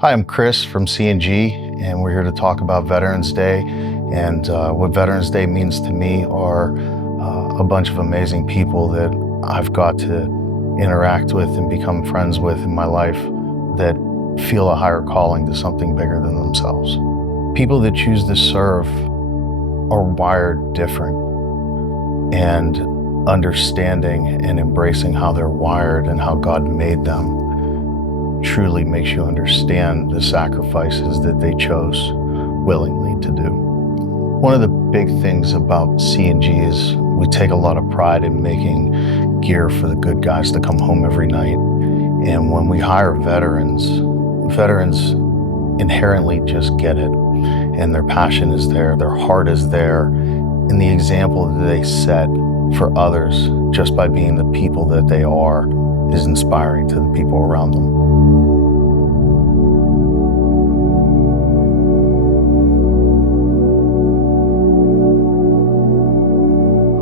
Hi, I'm Chris from C&G, and we're here to talk about Veterans Day. And what Veterans Day means to me are a bunch of amazing people that I've got to interact with and become friends with in my life that feel a higher calling to something bigger than themselves. People that choose to serve are wired different, and understanding and embracing how they're wired and how God made them truly makes you understand the sacrifices that they chose willingly to do. One of the big things about C&G is we take a lot of pride in making gear for the good guys to come home every night. And when we hire veterans inherently just get it. And their passion is there, their heart is there, and the example that they set for others just by being the people that they are is inspiring to the people around them.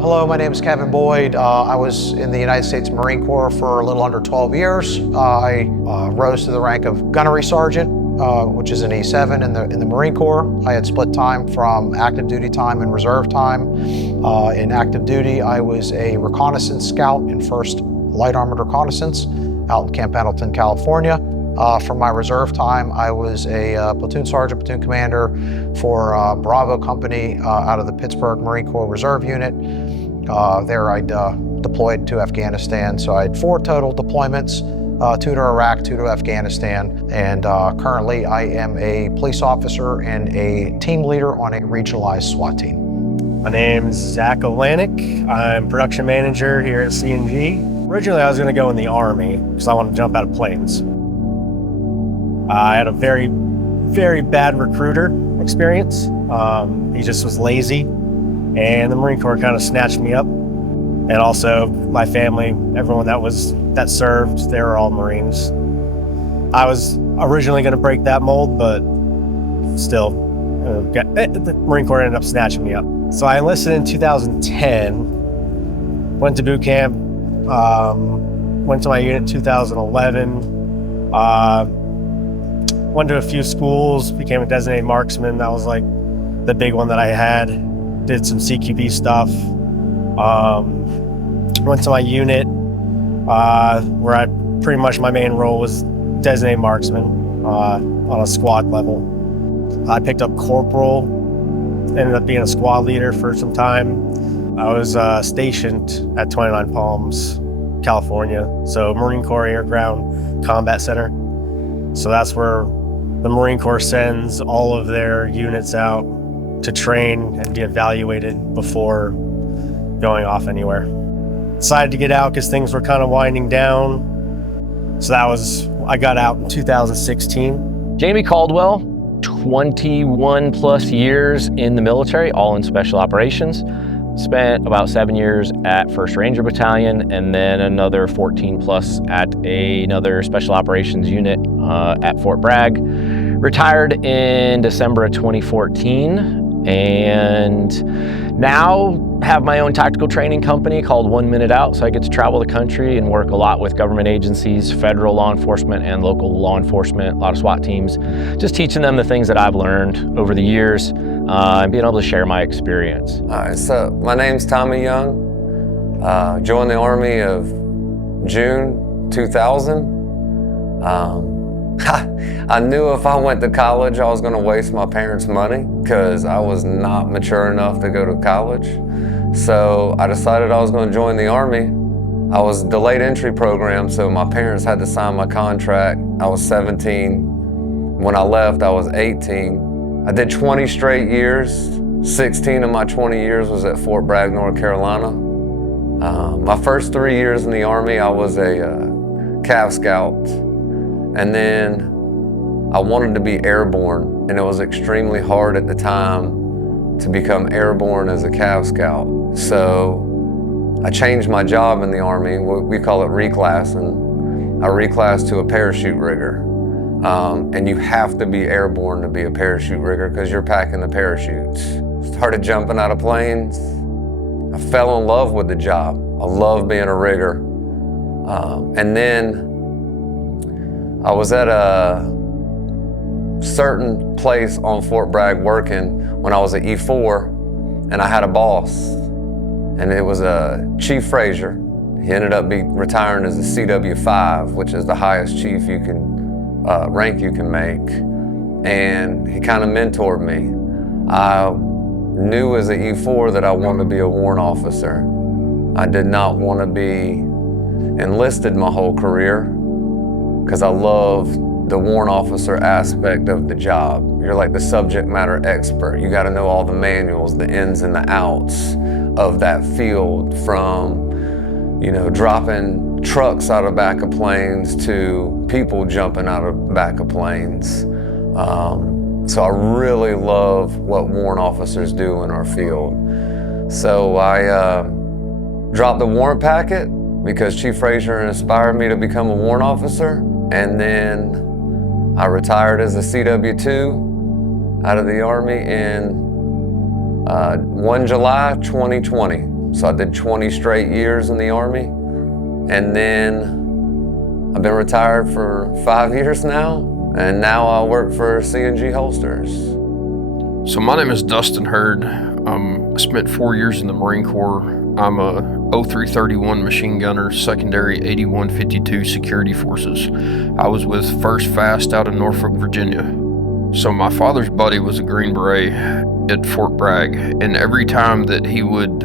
Hello, my name is Kevin Boyd. I was in the United States Marine Corps for a little under 12 years. I rose to the rank of gunnery sergeant, which is an E7 in the Marine Corps. I had split time from active duty time and reserve time. In active duty, I was a reconnaissance scout in 1st Light Armored Reconnaissance out in Camp Pendleton, California. For my reserve time, I was a platoon sergeant, platoon commander for Bravo Company out of the Pittsburgh Marine Corps Reserve Unit. There I deployed to Afghanistan, so I had 4 total deployments, 2 to Iraq, 2 to Afghanistan, and currently I am a police officer and a team leader on a regionalized SWAT team. My name's Zach Olanik. I'm production manager here at C&G. Originally I was going to go in the Army because I wanted to jump out of planes. I had a very, very bad recruiter experience. He just was lazy, and the Marine Corps kind of snatched me up. And also my family, everyone that served, they were all Marines. I was originally going to break that mold, but still, the Marine Corps ended up snatching me up. So I enlisted in 2010, went to boot camp, went to my unit in 2011, went to a few schools, became a designated marksman. That was like the big one that I had. Did some CQB stuff. Went to my unit where pretty much my main role was designated marksman on a squad level. I picked up corporal, ended up being a squad leader for some time. I was stationed at 29 Palms, California, so Marine Corps Air Ground Combat Center. So that's where the Marine Corps sends all of their units out to train and be evaluated before going off anywhere. Decided to get out because things were kind of winding down. So I got out in 2016. Jamie Caldwell, 21 plus years in the military, all in special operations. Spent about 7 years at 1st Ranger Battalion and then another 14 plus at another special operations unit at Fort Bragg. Retired in December of 2014 and now have my own tactical training company called 1 Minute Out. So I get to travel the country and work a lot with government agencies, federal law enforcement and local law enforcement, a lot of SWAT teams, just teaching them the things that I've learned over the years and being able to share my experience. All right, so my name's Tommy Young. Joined the Army of June 2000. I knew if I went to college, I was gonna waste my parents' money because I was not mature enough to go to college. So I decided I was gonna join the Army. I was delayed entry program, so my parents had to sign my contract. I was 17. When I left, I was 18. I did 20 straight years. 16 of my 20 years was at Fort Bragg, North Carolina. My first 3 years in the Army, I was a Cav Scout. And then I wanted to be airborne, and it was extremely hard at the time to become airborne as a Cav Scout. So I changed my job in the Army. We call it reclassing. I reclassed to a parachute rigger. And you have to be airborne to be a parachute rigger because you're packing the parachutes. Started jumping out of planes. I fell in love with the job. I love being a rigger. And then I was at a certain place on Fort Bragg working when I was at E4, and I had a boss, and it was Chief Frazier. He ended up retiring as a CW5, which is the highest chief you can rank you can make, and he kind of mentored me. I knew as an E4 that I wanted to be a warrant officer. I did not want to be enlisted my whole career because I love the warrant officer aspect of the job. You're like the subject matter expert. You got to know all the manuals, the ins and the outs of that field, from, you know, dropping trucks out of back of planes to people jumping out of back of planes. So I really love what warrant officers do in our field. So I dropped the warrant packet because Chief Frazier inspired me to become a warrant officer. And then I retired as a CW2 out of the Army in 1 July 2020. So I did 20 straight years in the Army. And then I've been retired for 5 years now. And now I work for C&G Holsters. So my name is Dustin Hurd. I spent 4 years in the Marine Corps. I'm a 0331 machine gunner, secondary 8152 security forces. I was with 1st Fast out of Norfolk, Virginia. So my father's buddy was a Green Beret at Fort Bragg, and every time that he would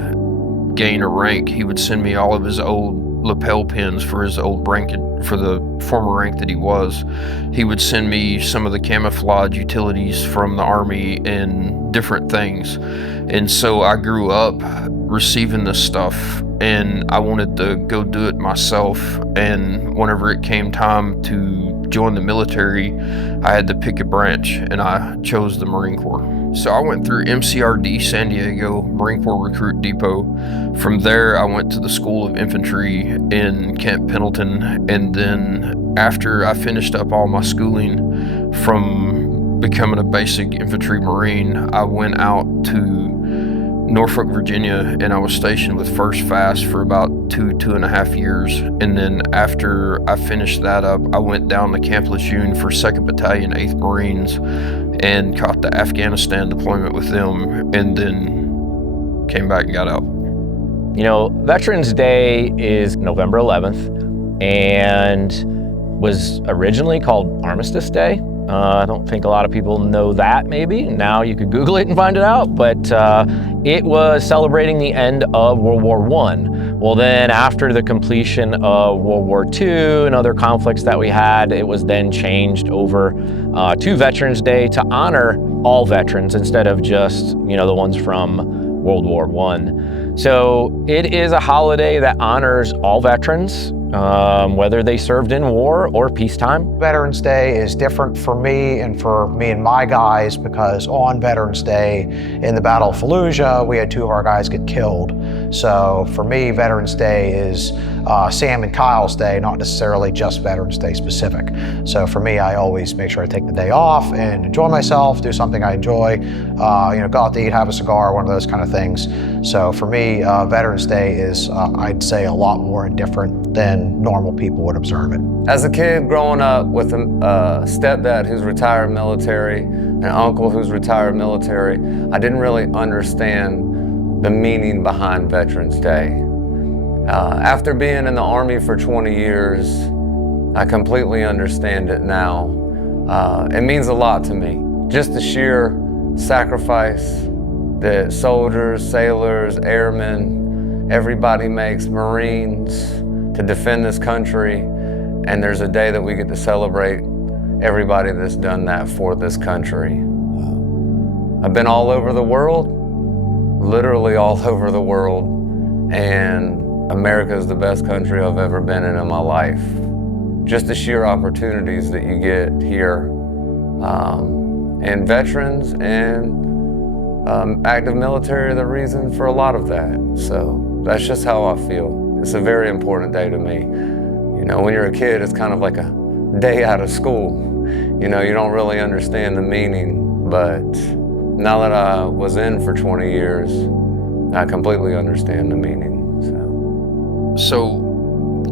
gain a rank, he would send me all of his old lapel pins for his old rank, for the former rank that he was. He would send me some of the camouflage utilities from the Army and different things. And so I grew up receiving this stuff, and I wanted to go do it myself. And whenever it came time to join the military, I had to pick a branch, and I chose the Marine Corps. So I went through MCRD San Diego, Marine Corps Recruit Depot. From there, I went to the School of Infantry in Camp Pendleton. And then after I finished up all my schooling from becoming a basic infantry Marine, I went out to Norfolk, Virginia, and I was stationed with 1st Fast for about 2.5 years. And then after I finished that up, I went down to Camp Lejeune for 2nd Battalion, 8th Marines, and caught the Afghanistan deployment with them, and then came back and got out. You know, Veterans Day is November 11th and was originally called Armistice Day. I don't think a lot of people know that, maybe. Now you could Google it and find it out, but it was celebrating the end of World War I. Well, then after the completion of World War II and other conflicts that we had, it was then changed over to Veterans Day to honor all veterans instead of just, you know, the ones from World War I. So it is a holiday that honors all veterans, whether they served in war or peacetime. Veterans Day is different for me and my guys because on Veterans Day in the Battle of Fallujah, we had 2 of our guys get killed. So for me, Veterans Day is Sam and Kyle's day, not necessarily just Veterans Day specific. So for me, I always make sure I take the day off and enjoy myself, do something I enjoy, you know, go out to eat, have a cigar, one of those kind of things. So for me, Veterans Day is, I'd say, a lot more indifferent than normal people would observe it. As a kid growing up with a stepdad who's retired military, an uncle who's retired military, I didn't really understand the meaning behind Veterans Day. After being in the Army for 20 years, I completely understand it now. It means a lot to me. Just the sheer sacrifice that soldiers, sailors, airmen, everybody makes, Marines, to defend this country. And there's a day that we get to celebrate everybody that's done that for this country. I've been all over the world, literally all over the world, and America is the best country I've ever been in my life. Just the sheer opportunities that you get here. And veterans and active military are the reason for a lot of that. So that's just how I feel. It's a very important day to me. You know, when you're a kid, it's kind of like a day out of school. You know, you don't really understand the meaning, but now that I was in for 20 years, I completely understand the meaning. So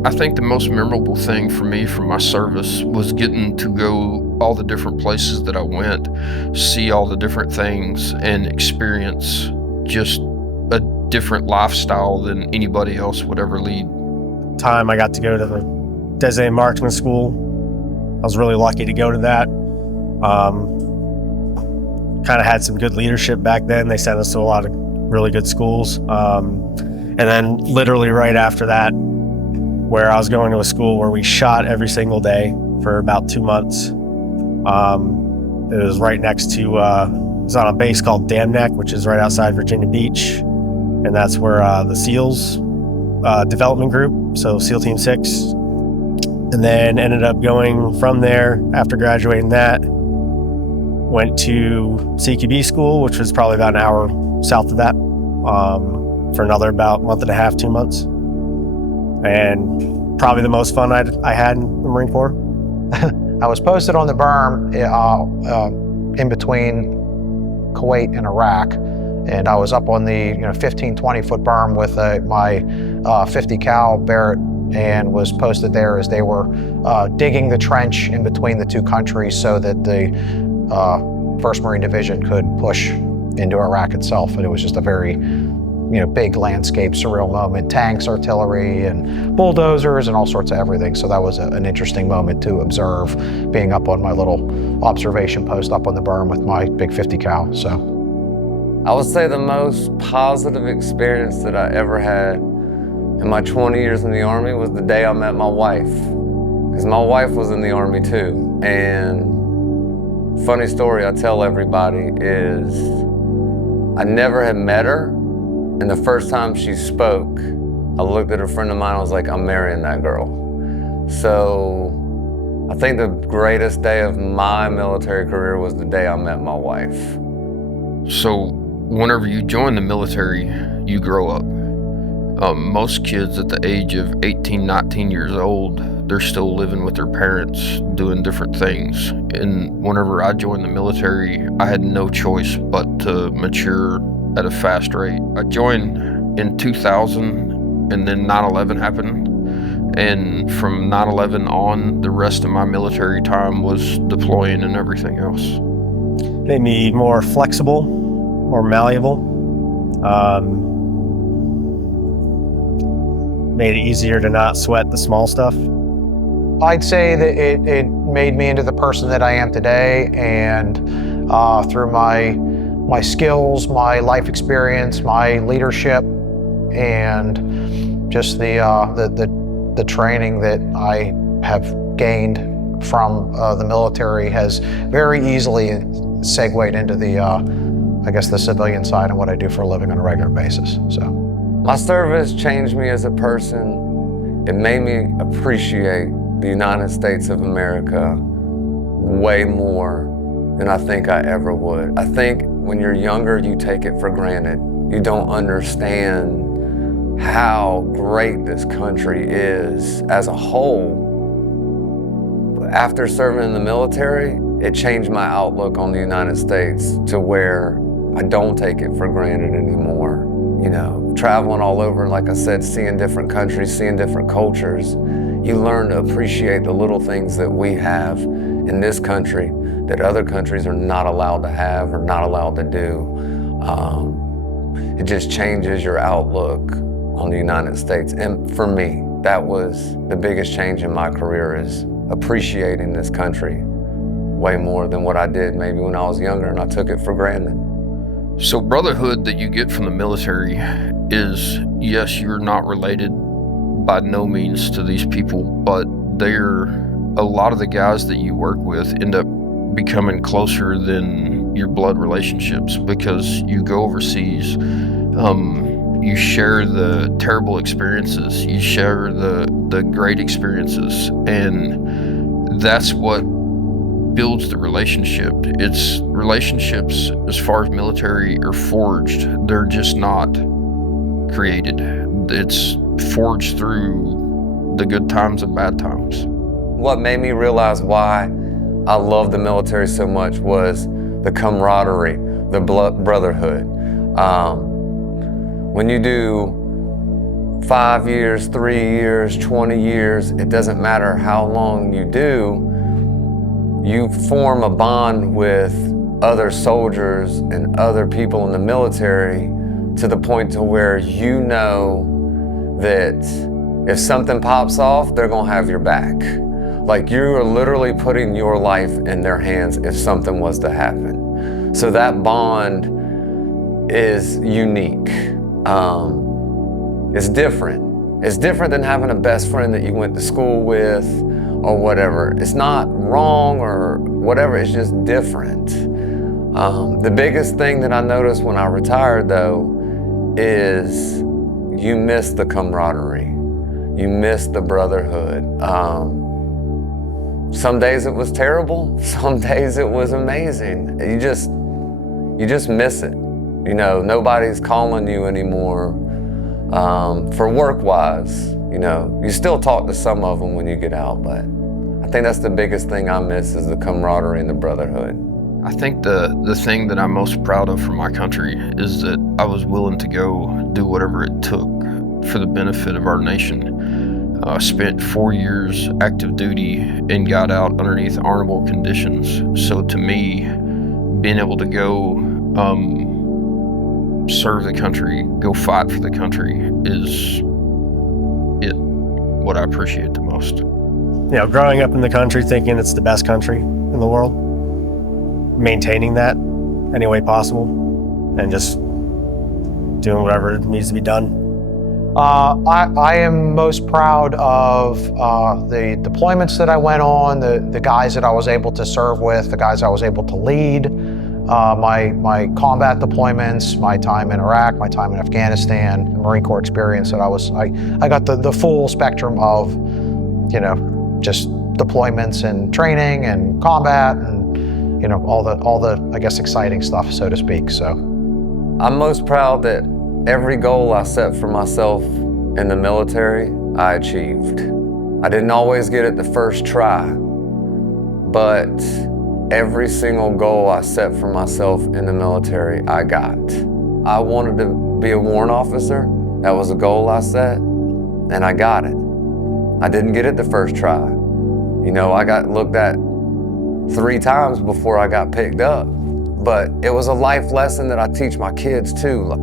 I think the most memorable thing for me from my service was getting to go all the different places that I went, see all the different things, and experience just a different lifestyle than anybody else would ever lead. Time I got to go to the designated marksman school. I was really lucky to go to that. Kind of had some good leadership back then. They sent us to a lot of really good schools. And then literally right after that, where I was going to a school where we shot every single day for about 2 months. It was right next to, it was on a base called Dam Neck, which is right outside Virginia Beach. And that's where the SEALs development group, so SEAL Team 6. And then ended up going from there after graduating that, went to CQB school, which was probably about an hour south of that, for another about month and a half, 2 months. And probably the most fun I had in the Marine Corps. I was posted on the berm in between Kuwait and Iraq, and I was up on the 15, 20-foot berm with my 50 cal Barrett, and was posted there as they were digging the trench in between the two countries so that the 1st Marine Division could push into Iraq itself. And it was just a very big landscape, surreal moment, tanks, artillery, and bulldozers, and all sorts of everything. So that was an interesting moment to observe, being up on my little observation post up on the berm with my big 50 cal. So I would say the most positive experience that I ever had in my 20 years in the Army was the day I met my wife. Because my wife was in the Army too. And funny story I tell everybody is I never had met her. And the first time she spoke, I looked at a friend of mine, I was like, I'm marrying that girl. So I think the greatest day of my military career was the day I met my wife. So whenever you join the military, you grow up. Most kids at the age of 18, 19 years old, they're still living with their parents, doing different things. And whenever I joined the military, I had no choice but to mature at a fast rate. I joined in 2000, and then 9/11 happened. And from 9/11 on, the rest of my military time was deploying and everything else. Made me more flexible, more malleable. Made it easier to not sweat the small stuff. I'd say that it made me into the person that I am today, and through my skills, my life experience, my leadership, and just the training that I have gained from the military has very easily segued into the civilian side and what I do for a living on a regular basis. So my service changed me as a person. It made me appreciate the United States of America way more than I think I ever would. I think when you're younger, you take it for granted. You don't understand how great this country is as a whole. After serving in the military, it changed my outlook on the United States to where I don't take it for granted anymore. Traveling all over, like I said, seeing different countries, seeing different cultures, you learn to appreciate the little things that we have in this country that other countries are not allowed to have or not allowed to do. It just changes your outlook on the United States. And for me, that was the biggest change in my career, is appreciating this country way more than what I did maybe when I was younger and I took it for granted. So brotherhood that you get from the military is, yes, you're not related by no means to these people, but a lot of the guys that you work with end up becoming closer than your blood relationships, because you go overseas, you share the terrible experiences, you share the great experiences, and that's what builds the relationship. It's relationships, as far as military, are forged. They're just not created. It's forged through the good times and bad times. What made me realize why I love the military so much was the camaraderie, the brotherhood. When you do 5 years, 3 years, 20 years, it doesn't matter how long you do, you form a bond with other soldiers and other people in the military to the point to where you know that if something pops off, they're gonna have your back. Like, you are literally putting your life in their hands if something was to happen. So that bond is unique. It's different. It's different than having a best friend that you went to school with or whatever. It's not wrong or whatever, it's just different. The biggest thing that I noticed when I retired though is you miss the camaraderie. You miss the brotherhood. Some days it was terrible, some days it was amazing. You just miss it. You know, nobody's calling you anymore for work-wise. You know, you still talk to some of them when you get out, but I think that's the biggest thing I miss is the camaraderie and the brotherhood. I think the thing that I'm most proud of for my country is that I was willing to go do whatever it took for the benefit of our nation. Spent 4 years active duty and got out underneath honorable conditions. So to me, being able to go serve the country, go fight for the country is what I appreciate the most. You know, growing up in the country thinking it's the best country in the world, maintaining that any way possible, and just doing whatever needs to be done. I am most proud of the deployments that I went on, the guys that I was able to serve with, the guys I was able to lead, my combat deployments, my time in Iraq, my time in Afghanistan, the Marine Corps experience that I got the full spectrum of, you know, just deployments and training and combat and, you know, all the I guess exciting stuff, so to speak. So I'm most proud that every goal I set for myself in the military, I achieved. I didn't always get it the first try, but every single goal I set for myself in the military, I got. I wanted to be a warrant officer. That was a goal I set, and I got it. I didn't get it the first try. You know, I got looked at 3 times before I got picked up, but it was a life lesson that I teach my kids too.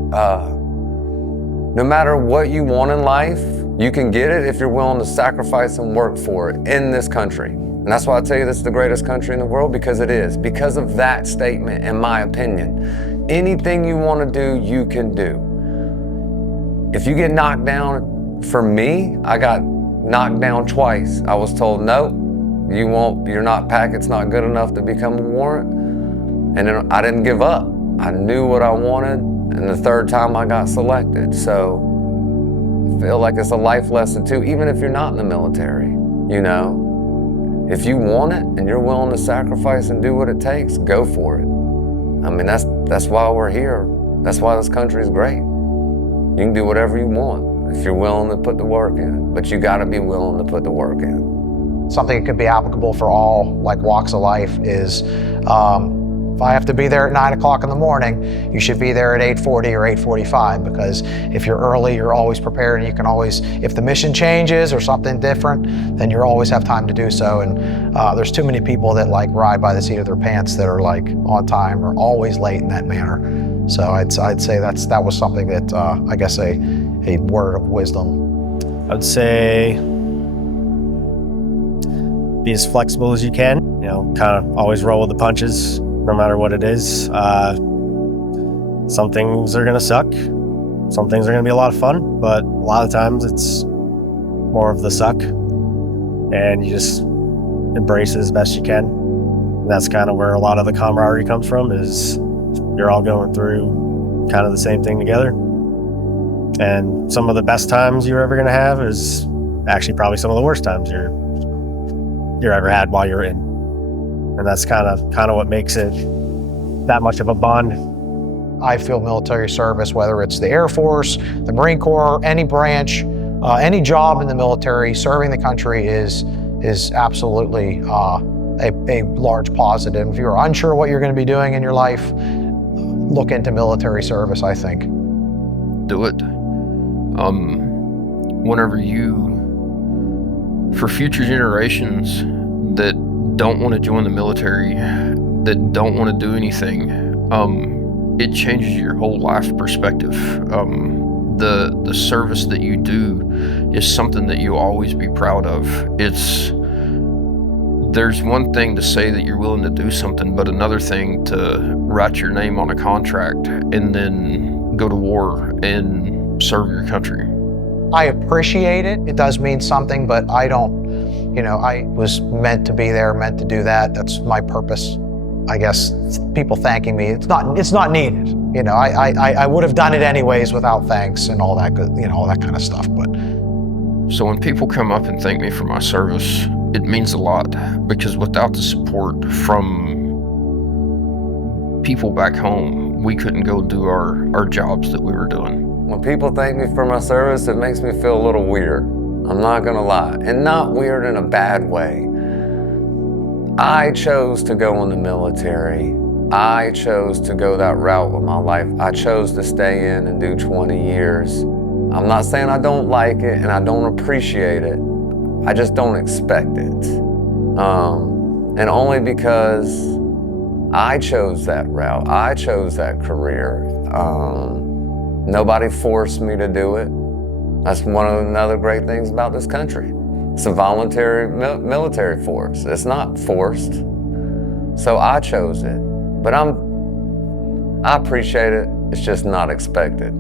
No matter what you want in life, you can get it if you're willing to sacrifice and work for it in this country. And that's why I tell you this is the greatest country in the world, because it is. Because of that statement, in my opinion. Anything you want to do, you can do. If you get knocked down, for me, I got knocked down twice. I was told, no, you're not packet's not good enough to become a warrant. And then I didn't give up. I knew what I wanted, and the 3rd time I got selected. So I feel like it's a life lesson too, even if you're not in the military, you know. If you want it and you're willing to sacrifice and do what it takes, go for it. I mean, that's why we're here. That's why this country is great. You can do whatever you want if you're willing to put the work in, but you gotta be willing to put the work in. something that could be applicable for all like walks of life is if I have to be there at 9 o'clock in the morning, you should be there at 8:40 or 8:45, because if you're early, you're always prepared, and you can always, if the mission changes or something different, then you always have time to do so. And there's too many people that like ride by the seat of their pants that are like on time or always late in that manner. So I'd say that was something that I guess a word of wisdom. I'd say be as flexible as you can, you know, kind of always roll with the punches, no matter what it is. Some things are gonna suck. Some things are gonna be a lot of fun, but a lot of times it's more of the suck, and you just embrace it as best you can. And that's kind of where a lot of the camaraderie comes from, is you're all going through kind of the same thing together. And some of the best times you're ever gonna have is actually probably some of the worst times you're ever had while you're in. And that's kind of what makes it that much of a bond. I feel military service, whether it's the Air Force, the Marine Corps, any branch, any job in the military, serving the country is absolutely a large positive. If you're unsure what you're going to be doing in your life, look into military service, I think. Do it. Whenever for future generations that don't want to join the military, that don't want to do anything, it changes your whole life perspective. The service that you do is something that you'll always be proud of. There's one thing to say that you're willing to do something, but another thing to write your name on a contract and then go to war and serve your country. I appreciate it. It does mean something, but I don't, I was meant to be there, meant to do that. That's my purpose. I guess people thanking me, it's not needed. I would have done it anyways without thanks and all that good, all that kind of stuff. But so when people come up and thank me for my service, it means a lot, because without the support from people back home, we couldn't go do our jobs that we were doing. When people thank me for my service, it makes me feel a little weird. I'm not gonna lie, and not weird in a bad way. I chose to go in the military. I chose to go that route with my life. I chose to stay in and do 20 years. I'm not saying I don't like it and I don't appreciate it. I just don't expect it. And only because I chose that route, I chose that career. Nobody forced me to do it. That's one of another great things about this country. It's a voluntary military force. It's not forced. So I chose it. But I appreciate it. It's just not expected.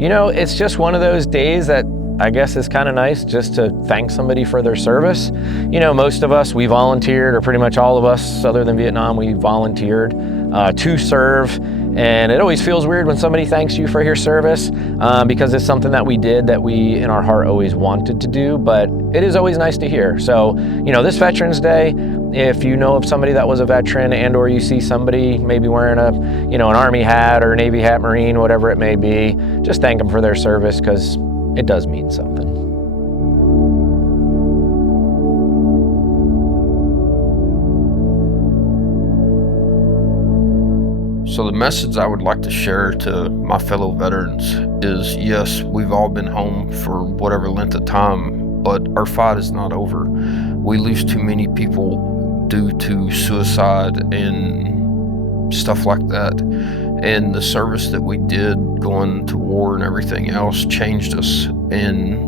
It's just one of those days that I guess is kind of nice, just to thank somebody for their service. Most of us, we volunteered, or pretty much all of us, other than Vietnam, we volunteered to serve. And it always feels weird when somebody thanks you for your service, because it's something that we did that we, in our heart, always wanted to do, but it is always nice to hear. So, this Veterans Day, if you know of somebody that was a veteran, and or you see somebody maybe wearing an Army hat or Navy hat, Marine, whatever it may be, just thank them for their service, because it does mean something. So the message I would like to share to my fellow veterans is, yes, we've all been home for whatever length of time, but our fight is not over. We lose too many people due to suicide and stuff like that. And the service that we did going to war and everything else changed us. And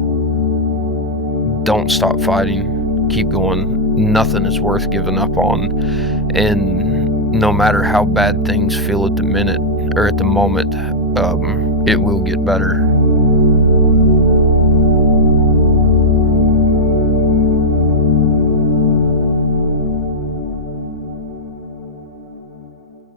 don't stop fighting. Keep going. Nothing is worth giving up on. And no matter how bad things feel at the minute or at the moment, it will get better.